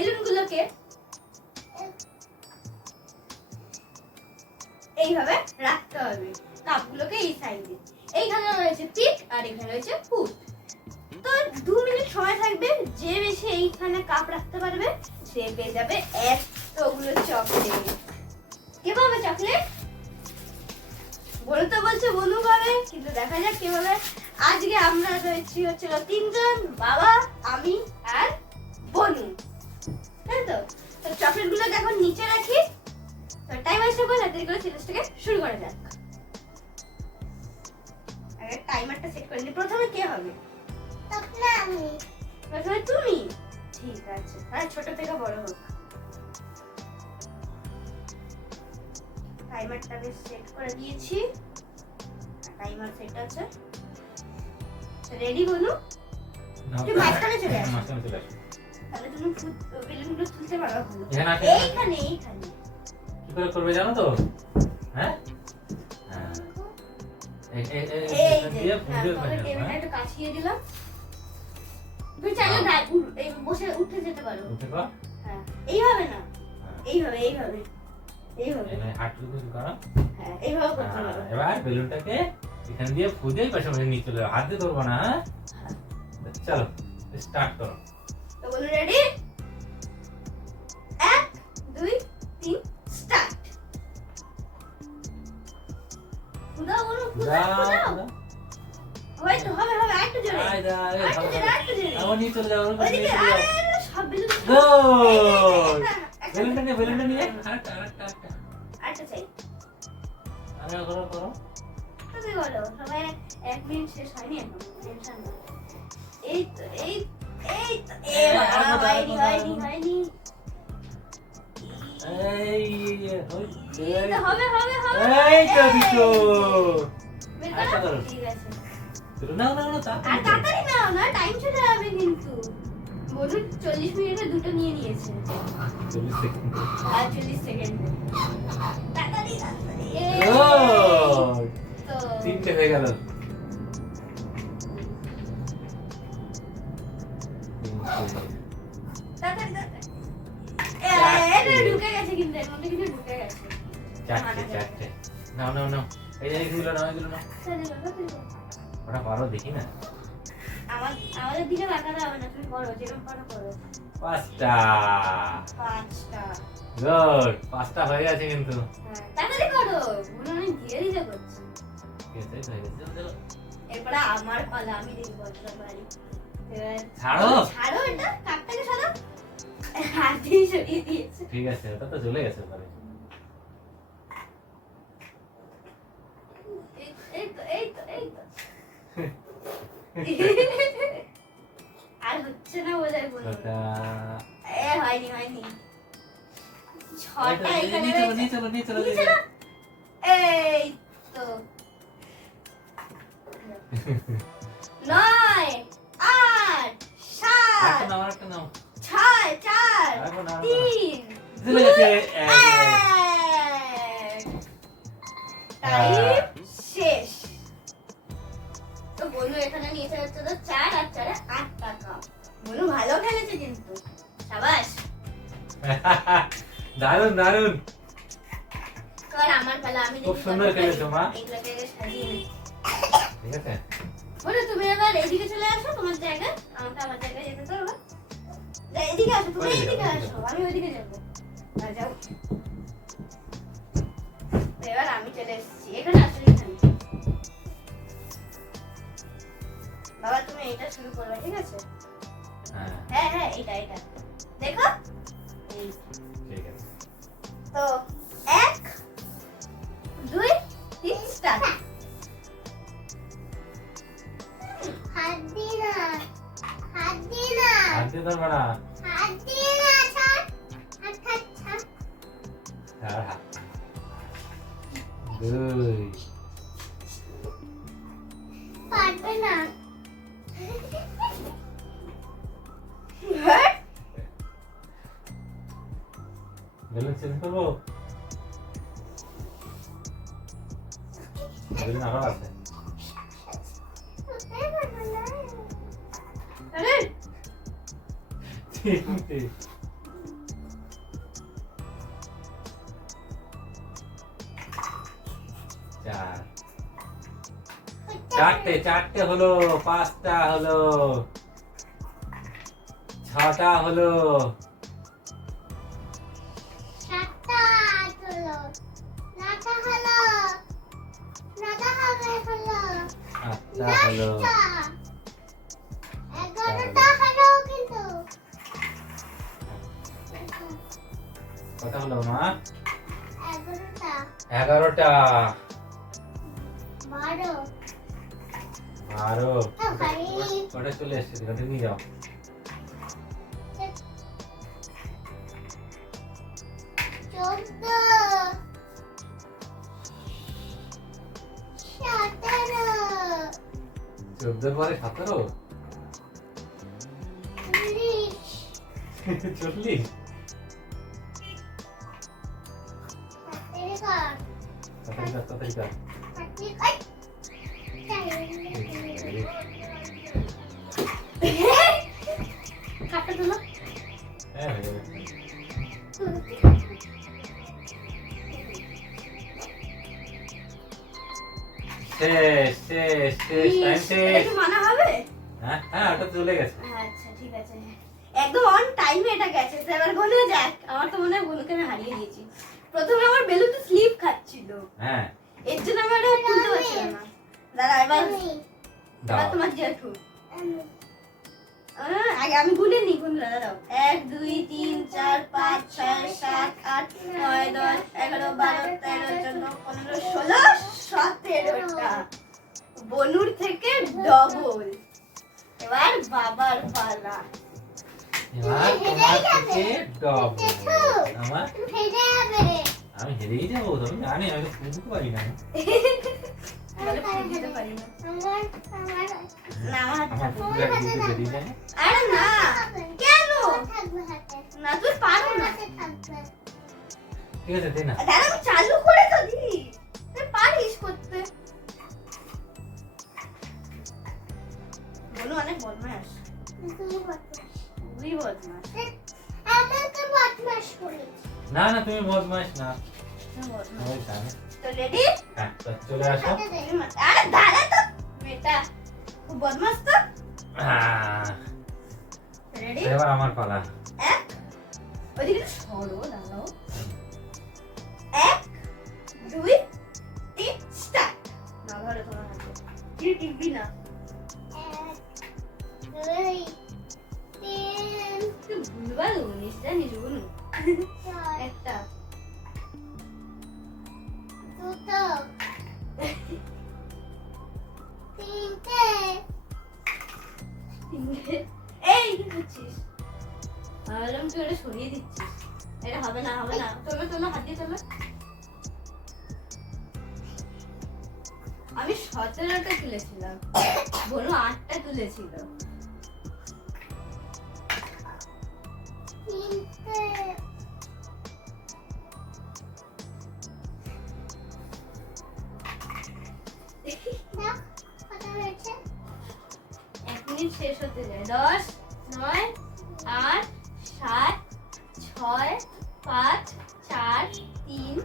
বেলুনগুলোকে এইভাবে রাখতে হবে, কাপগুলোকে এই সাইডে। এইখানে রয়েছে পিক আর এখানে রয়েছে ফুট। তো 2 মিনিট সময় থাকবে, যে বেশি এইখানে কাপ রাখতে পারবে সে পেয়ে যাবে এতগুলো চকলেট। কে পাবে চকলেট? বলু তো বলছে বনু পাবে, কিন্তু দেখা যাক কে পাবে। আজকে আমরা রয়েছি হচ্ছিল 3 জন, বাবা, আমি আর বনু, তাই তো। তো চকলেটগুলোকে এখন নিচে রাখি। তো টাইম আসছে বলে দেরি করে চ্যালেঞ্জটাকে শুরু করা যাক। আগে টাইমারটা সেট করে নি। প্রথমে কে হবে? আমি। প্রথমে তুমি? ঠিক আছে, আর ছোট থেকে বড় হোক। টাইমারটাকে সেট করে দিয়েছি, টাইমার সেট আছে। রেডি বলু? তুই মাঝখানে চলে আস। মাঝখানে চলে আস। তাহলে তুমি বেলুনগুলো তুলতে পারো ভালো। এইখানে কি করে করবে জানো তো? হ্যাঁ একটু কাছিয়ে দিলাম। তুই চাইলে বসে উঠে যেতে পারো। হ্যাঁ, এইভাবে না, এইভাবে এইভাবে এইভাবে হাঁটু করো। হ্যাঁ, এইভাবে করতে পারো। এবার বেলুনটাকে এখানে দিয়ে ফুঁদে পাশাপাশি নিয়ে চলে যাও, হাত দিয়ে ধরবো না। চলো স্টার্ট করো। তো বলো রেডি? 1 2 3 স্টার্ট। ফুদাও বলো, ফুদাও। হয়তো হবে হবে, একটু জোরে। একটু জোরে। আমার নিয়ে চলে যাও, ওইদিকে সব বেলুন। বেলুনটা নিয়ে আরেকটা চাই। করো করো। তুমি বলো, সবাই 1 মিনিট শেষ হয়নি এখন, টেনশন না। এই তো এই তো হয়নি। হবে হবে হবে। এই তো দিছো। আচ্ছা করো। ঠিক আছে। না আর তাড়াতাড়ি নাও না, টাইম চলে যাবে কিন্তু। বলুন 40 মিনিটে দুটো নিয়ে নিয়েছে। 40 সেকেন্ড। আর 40 সেকেন্ড। তাড়াতাড়ি। ও! তো 3টে হয়ে গেল। তাড়াতাড়ি। এটা ঢুকে গেছে কিন্তু, এর মধ্যে কিছু ঢুকে গেছে। 4টে। নাও। এইগুলো নাও। ওটা পারো দেখি না। আমাদের দিকে তাকাতে হবে না, তুমি করো যেরকম পারো করো। 5টা। 5টা। গুড, 5টা হয়ে গেছে কিন্তু। হ্যাঁ, তাড়াতাড়ি করো, মনে হয় ধীরে করছি। ঠিক আছে, হয়ে গেছে। চলো। এরপরে আমার পালা, আমি দেখি কতটা পারি। ছাড়ো এটা, কাপটাকে ছাড়ো। হাত দিয়ে সরিয়ে দিয়েছে। ঠিক আছে, ওটা তো চলে গেছে পরে। এই তো। আর হচ্ছে না বোধহয় বলুন। ওটা হয়নি। 6টা এখানে নিয়ে চলো। এই তো 9 8 7 একটা নাও। 6 4 3 চলে গেছে। টাইম শেষ। তো বনু এখানে নিয়েছে হচ্ছে তো 4 আর 4 8 টাকা। বনু ভালো খেলেছে কিন্তু, শাবাশ। দারুন। কর আমার পালা, আমি খুব সুন্দর খেলেছো মা। এগুলোকে সাজিয়ে নি। ঠিক আছে। বনু তুমি এবার এইদিকে চলে আসো, তোমার জায়গায়। আমাকে আমার জায়গায় যেতে তো হবে। এইদিকে আসো, তুমি এইদিকে আসো, আমি ওইদিকে যাবো। যাও। এবার আমি চলে এসেছি এখানে, আসলে এখানে। বাবা তুমি এটা শুরু করবে, ঠিক আছে? হ্যাঁ এটা দেখো। ঠিক আছে। তো 1 2 3 স্টার্ট। হাত দিয়ে ধরবা না। ছাড়। 2 পারবে না। বেলুন চেঞ্জ করবো? বেলুন আবার আছে। আরে 3টে। চারটে হলো, পাঁচটা হলো, ছটা হলো, সাতটা হলো, নটা হলো, নটা হবে হলো, আটটা হলো, দশটা, 11টা হলো কিন্তু। কটা হলো মা? 11টা, 11টা, 12, 12, ভাই। কটা চলে এসছে, কটা নিয়ে যাও। 14, 17, 14 পরে 17, 19, 40, তাড়াতাড়ি কর। কাটটা তুলো। হ্যাঁ, হয়ে যাবে। শেষ, টাইম এটা শেষ। কি মানা হবে? হ্যাঁ, ওটা চলে গেছে। আচ্ছা ঠিক আছে, একদম অন টাইমে এটা গেছে। তো এবার গোনা যাক। আমার তো মনে হয় গোনুকে আমি হারিয়ে দিয়েছি। প্রথমে আমার বেলুন তো স্লিপ খাচ্ছিল, হ্যাঁ, এর জন্য আমি এটা তুলতে পারছিলাম না। দাঁড়া, এবার দাও। তোমার জেঠু। আগে আমি গুনে নি, বন্ধুরা দাঁড়াও। 1 2 3 4 5 6 7 8 9 10 11 12 13 14 15 16 17টা বনুর থেকে ডবল। এবার বাবার পালা। এবার তোমার থেকে double। আমার ফেটে যাবে। আমি হেরেই যাবো, তুমি জানি আমি তো বুঝতে পারি না। তাহলে ফুল দিতে পারি না। না, আমার হাতে আমার থাকবে। ফুলটা দিতে বেরিয়ে যায়। আরে না, কেন? থাকবে হাতে। না তুই পারো না। হাতে থাকবে। ঠিক আছে, দে না। দাঁড়া, আমি চালু করে তো দিই। তুই পারিস করতে। বনু অনেক বদমাশ, তুমি বদমাশ। খুবই বদমাশ। আমাকে বদমাশ করিস। না, তুমি বদমাশ না। খুব বদমাশ। ওই জানে। তো রেডি? হ্যাঁ, তো চলে আসো। হাতে দে। আরে দাঁড়া তো বেটা, খুব বদমাশ তো। রেডি? এবার আমার পালা। এক, ওইদিকে সরো, দাঁড়াও। 1 2 3 স্টার্ট। না ধরে তোমার হাতে, কি টিপবি না। 1 2 3 তুই ভুলভাল উনিস জানিস বনু। 4 একটা, দুটো তিনটে তিনটে। এই কি করছিস? ভাবলাম তুই ওটা সরিয়ে দিচ্ছিস। এটা হবে না, হবে না। তোলো হাত দিয়ে তোলো। আমি 17টা তুলেছিলাম, বনু 8টা তুলেছিল। তিনটে না কত হয়েছে 1 মিনিট শেষ হতে যায়। 10 9 8 7 6 5 4 3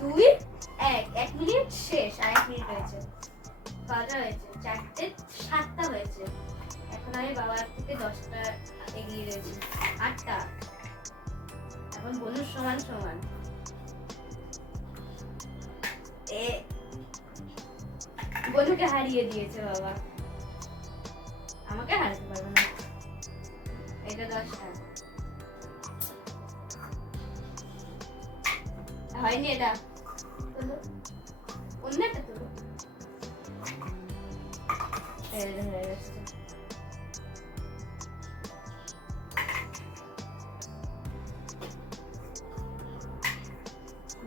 2 1। 1 মিনিট শেষ। আর 1 মিনিট হয়েছে। কটা হয়েছে? 4টে, 7টা হয়েছে। এখন আমি বাবার থেকে 10টা এগিয়ে রয়েছি। 8টা। এখন বনুর সমান সমান। বনুকে হারিয়ে দিয়েছে বাবা, আমাকে হারাতে পারবে না। এটা 10টা হয়নি। এটা তোলো, অন্যটা তোলো। এটা হয়ে গেছে।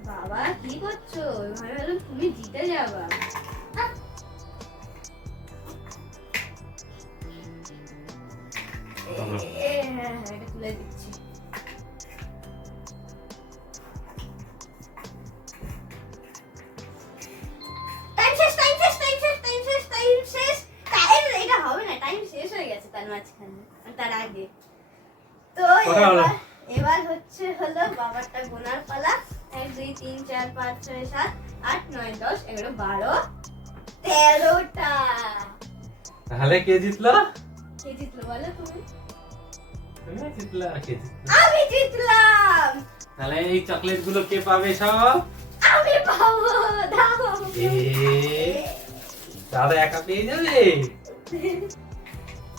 বাবা কি করছো? আমি ভাবলাম তুমি জিতে যাবা। হ্যাঁ, এটা তুলে দিচ্ছি। টাইম শেষ। এটা হবে না, টাইম শেষ হয়ে গেছে তার মাঝখানে, তার আগে। তো কটা হলো? এবার হলো বাবারটা গোনার পালা। 1 2 3 4 5 6 7 8 9 10 11 12 13টা। তাহলে কে জিতলো? কে জিতলো বলো তুমি? তুমি জিতলা আর কে জিতলো? আমি জিতলাম। তাহলে এই চকলেট গুলো কে পাবে সব? আমি পাবো, দাও। এ দাদা একা পেয়ে যাবে?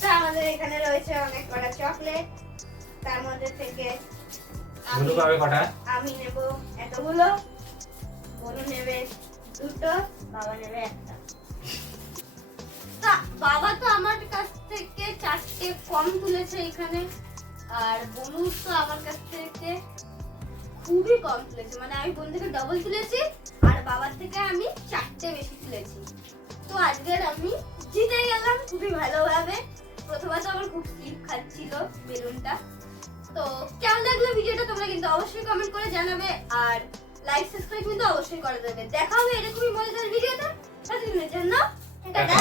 তো আমাদের এখানে রয়েছে অনেক কটা চকলেট, তার মধ্যে থেকে গুলো পাবে কটা? আমি নেব এতগুলো, বনু নেবে দুটো, বাবা নেবে একটা। তা বাবা তো আমার কাছ থেকে 4টে কম তুলেছে এখানে, আর বনু তো আমার কাছ থেকে খুবই কম তুলেছে, মানে আমি বোন থেকে ডবল তুলেছি আর বাবার থেকে আমি 4টে বেশি তুলেছি। তো আজকের আমি জিতে গেলাম খুবই ভালোভাবে। প্রথমে তো আমার খুব স্লিপ খাচ্ছিল বেলুনটা। তো কেমন লাগলো ভিডিওটা তোমরা কিন্তু অবশ্যই কমেন্ট করে জানাবে, আর লাইক সাবস্ক্রাইব কিন্তু অবশ্যই করে দেবে। দেখা হবে এরকমই মজাদার ভিডিওতে। ততদিনের জন্য টাটা।